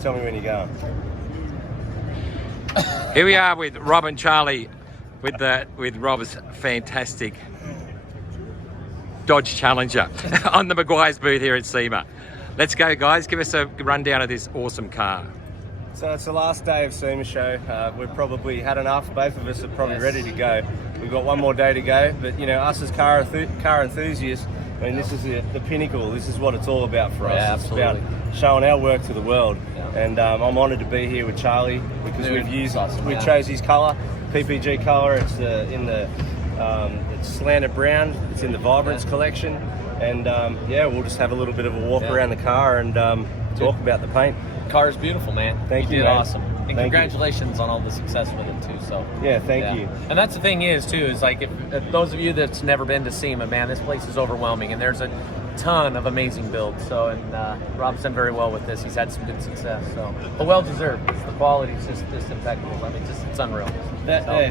Tell me when you're going. Here we are with Rob and Charlie with Rob's fantastic Dodge Challenger on the Maguire's booth here at Sema. Let's go, guys. Give us a rundown of this awesome car. So it's the last day of Sema show. We've probably had enough. Both of us are probably ready to go. We've got one more day to go, but you know, us as car enthusiasts, I mean, this is the pinnacle. This is what it's all about for us. Yeah, it's absolutely. about showing our work to the world. Yeah. And I'm honoured to be here with Charlie because we awesome, chose his colour, PPG colour. It's it's slanted brown. It's in the Vibrance collection. And yeah, we'll just have a little bit of a walk around the car and talk about the paint. The car is beautiful, man. Thank you, did man. Awesome. And congratulations on all the success with it too. So yeah, thank you. And that's the thing is too, is like if those of you that's never been to SEMA, man, this place is overwhelming, and there's a ton of amazing builds. So and Rob's done very well with this. He's had some good success. So, but well deserved. The quality is just impeccable. I mean, it's unreal.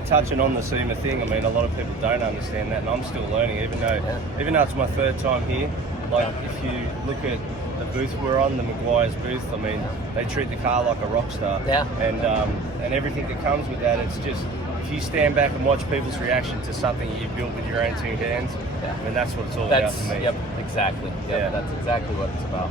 Touching on the SEMA thing, I mean, a lot of people don't understand that, and I'm still learning. Even though it's my third time here, like if you look at the booth we're on, the Maguire's booth, I mean, they treat the car like a rock star. Yeah. And everything that comes with that, it's just, if you stand back and watch people's reaction to something you built with your own two hands, I mean, that's what it's all about for me. Yep, exactly. Yep, that's exactly what it's about.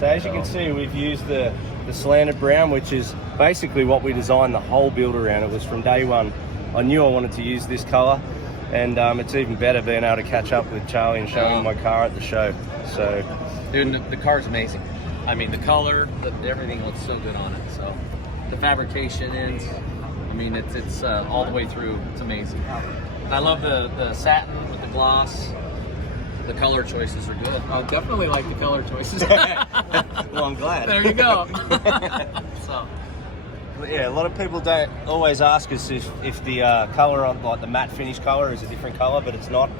So as you can see, we've used the slanted brown, which is basically what we designed the whole build around. It was from day one. I knew I wanted to use this colour, and it's even better being able to catch up with Charlie and show him my car at the show. So, dude, the car's amazing. I mean, the color, everything looks so good on it. So, the fabrication is, I mean, it's all the way through. It's amazing. And I love the satin with the gloss. The color choices are good. I definitely like the color choices. well, I'm glad. There you go. So. Yeah, a lot of people don't always ask us if the colour on, like the matte finish colour, is a different colour, but it's not.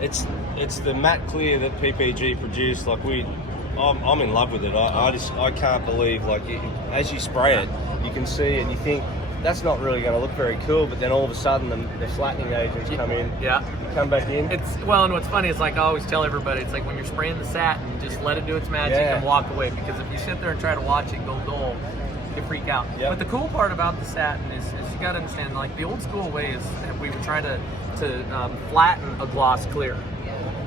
It's the matte clear that PPG produced. Like I'm in love with it. I can't believe, like, as you spray it, you can see it and you think that's not really going to look very cool, but then all of a sudden the flattening agents come in. Yeah. Come back in. Well, and what's funny is, like I always tell everybody, it's like when you're spraying the satin, just let it do its magic and walk away, because if you sit there and try to watch it go dull, you freak out. Yep. But the cool part about the satin is you got to understand, like the old school way is we were trying to flatten a gloss clear.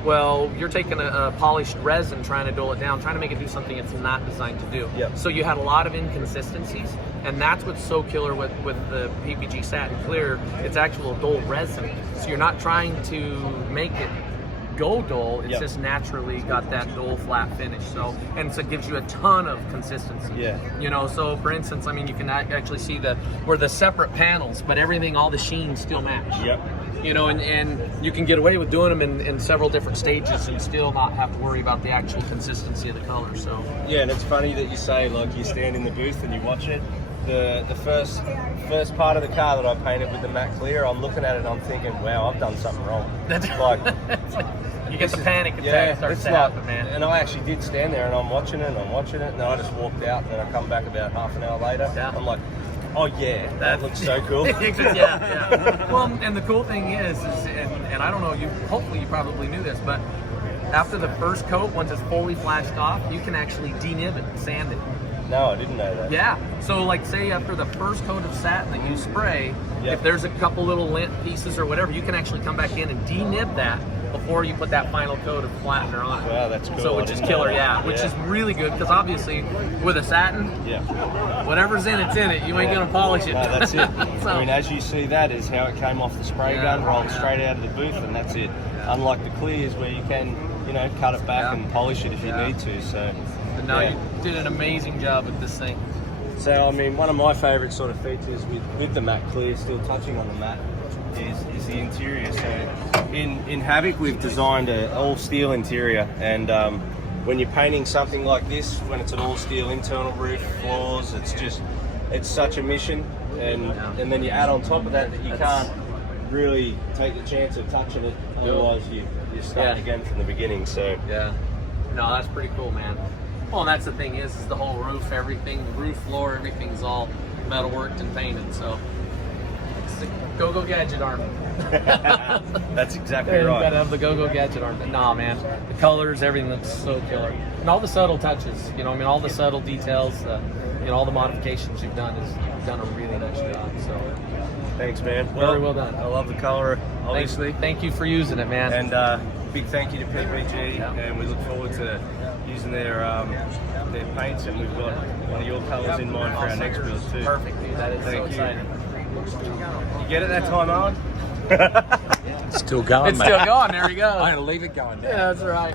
Well, you're taking a polished resin, trying to dull it down, trying to make it do something it's not designed to do. Yep. So you had a lot of inconsistencies, and that's what's so killer with the PPG Satin Clear. It's actual dull resin. So you're not trying to make it go dull, it's just naturally got that dull flat finish. So it gives you a ton of consistency. Yeah. You know, so for instance, I mean, you can actually see where the separate panels, but everything, all the sheens still match. Yep. You know, and you can get away with doing them in several different stages and still not have to worry about the actual consistency of the color. So yeah, and it's funny that you say, like, you stand in the booth and you watch it. The first part of the car that I painted with the matte clear, I'm looking at it and I'm thinking, wow, I've done something wrong. Like, you get the panic attack starts to happen, man. And I actually did stand there and I'm watching it, and then I just walked out, and then I come back about half an hour later. Yeah. I'm like, oh yeah, that looks so cool. yeah. Well, and the cool thing is and I don't know, hopefully you probably knew this, but after the first coat, once it's fully flashed off, you can actually denib it, sand it. No, I didn't know that. Yeah. So, like, say after the first coat of satin that you spray, if there's a couple little lint pieces or whatever, you can actually come back in and denib that before you put that final coat of flattener on it. Wow, that's cool. So, which is killer, which is really good, because obviously with a satin, whatever's in it's in it. You ain't gonna polish it. No, that's it. So, I mean, as you see, that is how it came off the spray gun, rolled straight out of the booth, and that's it. Unlike the clears, where you can, cut it back and polish it if you need to. So. But no, you did an amazing job with this thing. So, I mean, one of my favourite sort of features with the matte clear, still touching on the matte, is the interior. So, in Havoc, we've designed an all-steel interior, and when you're painting something like this, when it's an all-steel internal roof, floors, it's such a mission, and then you add on top of that you can't really take the chance of touching it, otherwise you're starting again from the beginning. So no, that's pretty cool, man. Well, and that's the thing is the whole roof, everything, the roof, floor, everything's all metal worked and painted. So it's the go-go gadget arm. That's exactly right. You gotta have the go-go gadget arm. But nah, man, the colors, everything looks so killer, and all the subtle touches. All the subtle details. all the modifications you've done you've done a really nice job. So Thanks, man. very well done. I love the color, obviously. Thank you for using it, man. And big thank you to PPG, and we look forward to using their paints, and we've got one of your colours in mind for our next build too. Perfect, dude. That is so exciting. You get it that time, Owen? Still going, It's mate. still going. There we go. I'm going to leave it going now. Yeah, that's right.